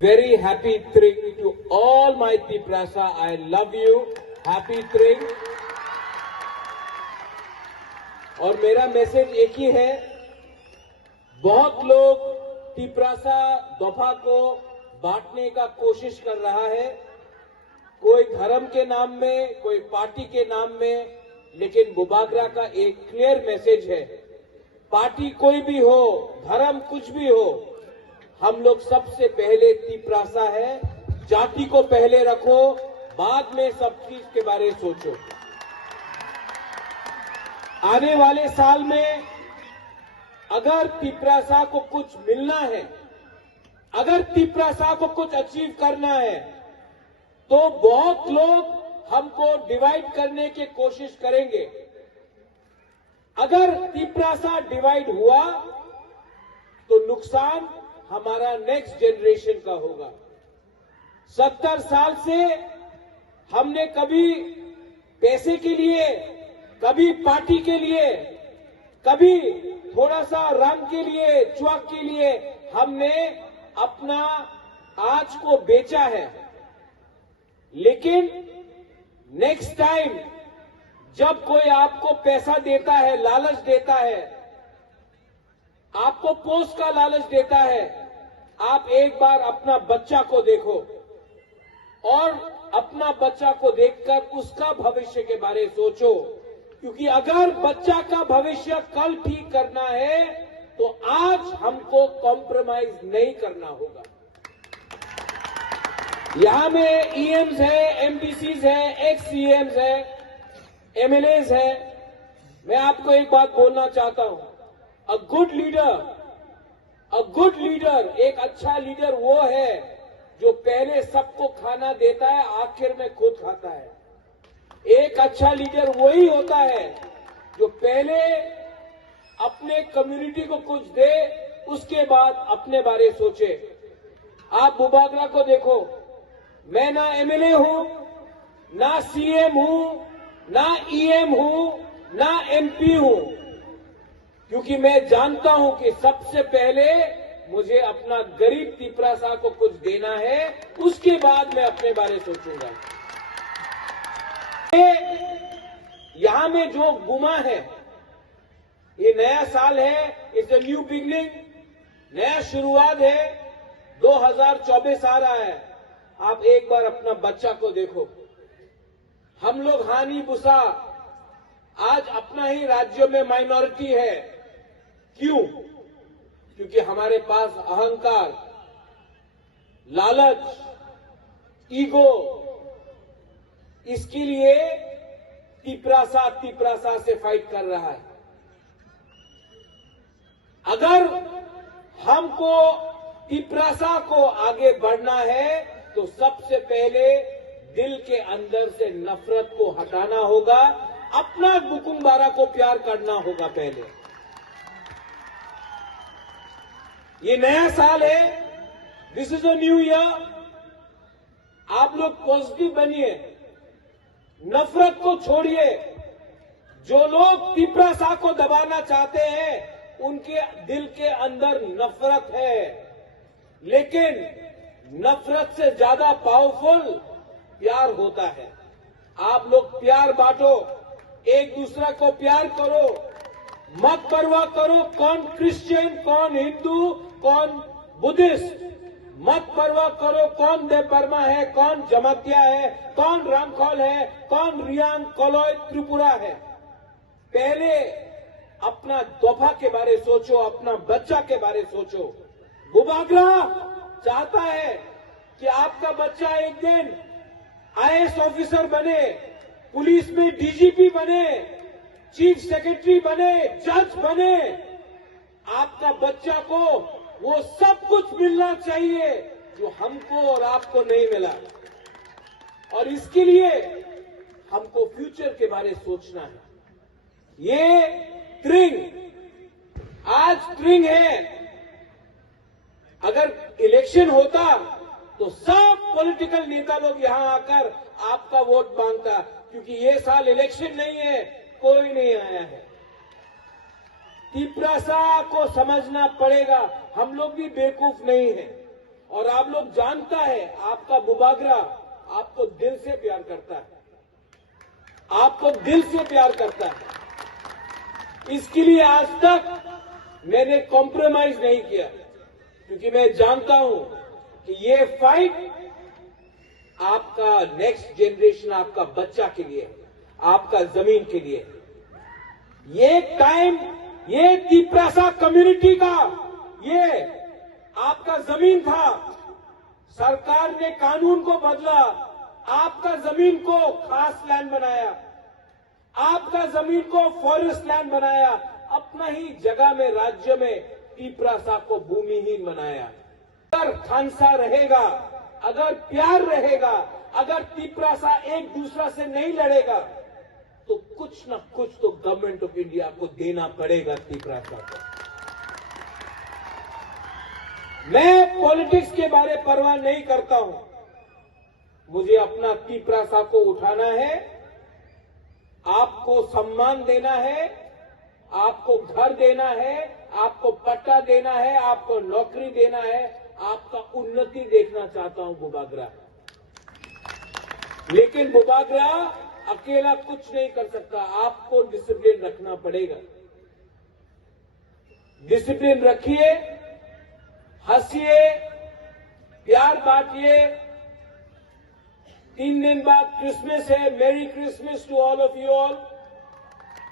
Very happy Tring to all my Tiprasa. I love you. Happy Tring. और मेरा message एक ही है, बहुत लोग तिप्रासा दफा को बांटने का कोशिश कर रहा है, कोई धर्म के नाम में, कोई पार्टी के नाम में, लेकिन बुबागरा का एक क्लियर मैसेज है, पार्टी कोई भी हो, धर्म कुछ भी हो, हम लोग सबसे पहले तिप्रासा है, जाति को पहले रखो, बाद में सब चीज के बारे में सोचो। आने वाले साल में अगर तिप्रासा को कुछ मिलना है, अगर तिप्रासा को कुछ अचीव करना है, तो बहुत लोग हमको डिवाइड करने की कोशिश करेंगे। अगर तिप्रासा डिवाइड हुआ तो नुकसान हमारा नेक्स्ट जनरेशन का होगा। 70 साल से हमने कभी पैसे के लिए, कभी पार्टी के लिए, कभी थोड़ा सा रंग के लिए, चुआक के लिए हमने अपना आज को बेचा है। लेकिन नेक्स्ट टाइम जब कोई आपको पैसा देता है, लालच देता है, आपको पोस्ट का लालच देता है, आप एक बार अपना बच्चा को देखो और अपना बच्चा को देखकर उसका भविष्य के बारे में सोचो, क्योंकि अगर बच्चा का भविष्य कल ठीक करना है तो आज हमको कॉम्प्रोमाइज नहीं करना होगा। यहां में ईएम्स है, एमपीसीज है, एक्स सीएम्स है, एमएलएज है। मैं आपको एक बात बोलना चाहता हूं, अ गुड लीडर, एक अच्छा लीडर वो है जो पहले सबको खाना देता है, आखिर में खुद खाता है। एक अच्छा लीडर वही होता है जो पहले अपने कम्युनिटी को कुछ दे, उसके बाद अपने बारे सोचे। आप बुबागरा को देखो, मैं ना एमएलए हूं, ना सीएम हूं, ना ईएम हूं, ना एमपी हूं, क्योंकि मैं जानता हूं कि सबसे पहले मुझे अपना गरीब तिप्रासा को कुछ देना है, उसके बाद मैं अपने बारे सोचूंगा। यहां में जो गुमा है, ये नया साल है, इट्स अ न्यू बिगनिंग, नया शुरुआत है, 2024 आ रहा है। आप एक बार अपना बच्चा को देखो। हम लोग हानि बुसा आज अपना ही राज्यों में माइनॉरिटी है। क्यों? क्योंकि हमारे पास अहंकार, लालच, ईगो, इसके लिए तिप्रासा से फाइट कर रहा है। अगर हमको तिपरासा को आगे बढ़ना है तो सबसे पहले दिल के अंदर से नफरत को हटाना होगा, अपना बुकुम बारा को प्यार करना होगा पहले। ये नया साल है, this is a new year. आप लोग पॉजिटिव बनिए, नफरत को छोड़िए। जो लोग तिपरासा को दबाना चाहते हैं उनके दिल के अंदर नफरत है, लेकिन नफरत से ज्यादा पावरफुल प्यार होता है। आप लोग प्यार बांटो, एक दूसरा को प्यार करो, मत परवाह करो कौन क्रिश्चियन, कौन हिंदू, कौन बुद्धिस्ट, मत परवाह करो कौन देव बर्मा है, कौन जमातिया है, कौन रामखोल है, कौन रियांग कोलोय त्रिपुरा है। पहले अपना दोफा के बारे सोचो, अपना बच्चा के बारे सोचो। बुबागरा चाहता है कि आपका बच्चा एक दिन आईएएस ऑफिसर बने, पुलिस में डीजीपी बने, चीफ सेक्रेटरी बने, जज बने। आपका बच्चा को वो सब कुछ मिलना चाहिए जो हमको और आपको नहीं मिला, और इसके लिए हमको फ्यूचर के बारे सोचना है। ये त्रिंग आज त्रिंग है, अगर इलेक्शन होता तो सब पॉलिटिकल नेता लोग यहां आकर आपका वोट मांगता, क्योंकि ये साल इलेक्शन नहीं है, कोई नहीं आया है। तिपरासा को समझना पड़ेगा, हम लोग भी बेवकूफ नहीं है, और आप लोग जानता है आपका बुबागरा आपको दिल से प्यार करता है, आपको दिल से प्यार करता है। इसके लिए आज तक मैंने कॉम्प्रोमाइज नहीं किया, क्योंकि मैं जानता हूं कि ये फाइट आपका नेक्स्ट जनरेशन, आपका बच्चा के लिए, आपका जमीन के लिए। ये टाइम, ये तिपरासा कम्युनिटी का, ये आपका जमीन था। सरकार ने कानून को बदला, आपका जमीन को खास लैंड बनाया, आपका जमीन को फॉरेस्ट लैंड बनाया, अपना ही जगह में राज्य में तिपरासा को भूमिहीन बनाया। अगर खानसा रहेगा, अगर प्यार रहेगा, अगर तिपरासा एक दूसरा से नहीं लड़ेगा, तो कुछ न कुछ तो गवर्नमेंट ऑफ इंडिया को देना पड़ेगा तिपरासा को। मैं पॉलिटिक्स के बारे परवाह नहीं करता हूं, मुझे अपना तिपरासा को उठाना है, आपको सम्मान देना है, आपको घर देना है, आपको पट्टा देना है, आपको नौकरी देना है, आपका उन्नति देखना चाहता हूं बुबागरा। लेकिन बुबागरा अकेला कुछ नहीं कर सकता, आपको डिसिप्लिन रखना पड़ेगा। डिसिप्लिन रखिए, हंसिए, प्यार बांटिए। 3 दिन बाद क्रिसमस है, merry Christmas to all of you all.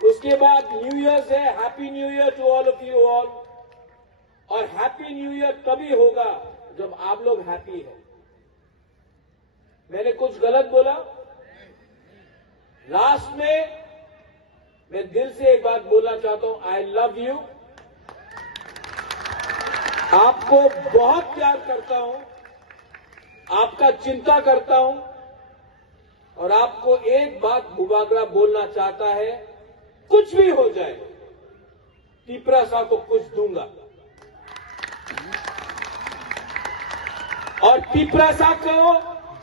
उसके बाद न्यू ईयर है, happy new year to all of you all. और हैप्पी न्यू ईयर तभी होगा जब आप लोग हैप्पी हैं। मैंने कुछ गलत बोला? लास्ट में मैं दिल से एक बात बोलना चाहता हूं, आई लव यू। आपको बहुत प्यार करता हूं, आपका चिंता करता हूं, और आपको एक बात बुबागरा बोलना चाहता है, कुछ भी हो जाए तिपरासा को कुछ दूंगा। और तिपरासा को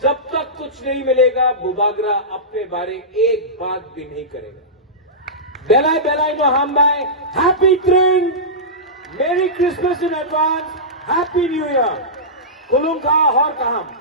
जब तक कुछ नहीं मिलेगा, बुबागरा अपने बारे एक बात भी नहीं करेगा। बेलाई बेलाई नो हम बाय, हैप्पी ट्रिंग, merry Christmas in advance, happy new year, कुलुंगा हर कहम।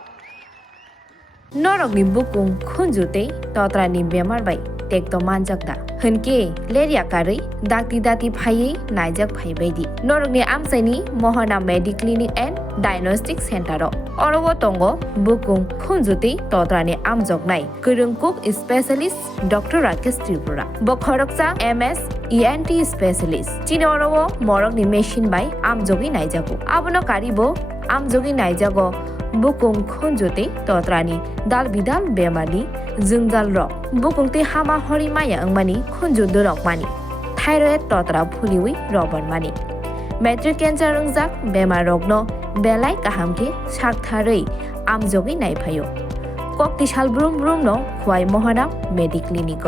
Norok ni bukung khunjute totra ni bemar bai tekto manjakda hunke leria kari dati phai naijak phai baidi Norok ni amsaini Mohana Medic Clinic and Diagnostic Center ro orowo tongo bukung khunjute totra ni amjok nai kurungkuk specialist Dr. Rakesh Tripura bokhoroksa MS ENT specialist chini orowo morok ni machine bai amjogi naijaku abono karibo amjogi naijago bukung khunjute totrani dal bidal bemani jungjal rok bukungte hama hori maya angmani khunju dorok mani thyroid totra phuliwi roban mani मेट्रिक cancer रंजाक बेमार रगनो बेलाय काहामके साकथारै आमजगै नायफायो कक्ति साल ब्रुम ब्रुम no खुवाई Mahanama मेडिक्लिनिक।